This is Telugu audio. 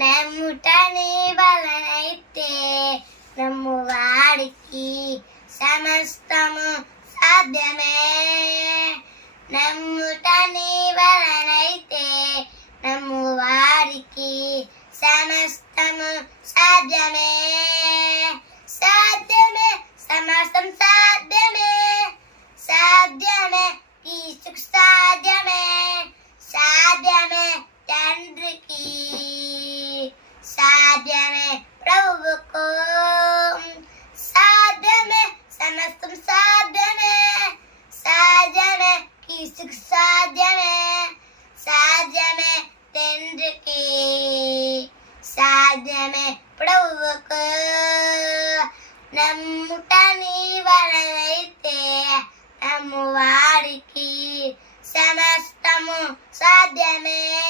నమ్ముట నీ వలనైతే నమ్మువాడికి సమస్తము సాధ్యమే. నమ్ముట నీ వలనైతే నమ్మువాడికి సమస్తము సాధ్యమే. సాధ్యమే, సమస్తం సాధ్యమే. సాధ్యమే, యేసుకు సాధ్యమే. సాధ్యమే తండ్రికి, సాధ్యమే ప్రభువుకు. సాధ్యమే, సమస్తం సాధ్యమే. సాధ్యమే, యేసుకు సాధ్యమే. సాధ్యమే తండ్రికి, సాధ్యమే ప్రభువుకు. నమ్ముట నీ వలనైతే నమ్మువాడికి సమస్తము సాధ్యమే.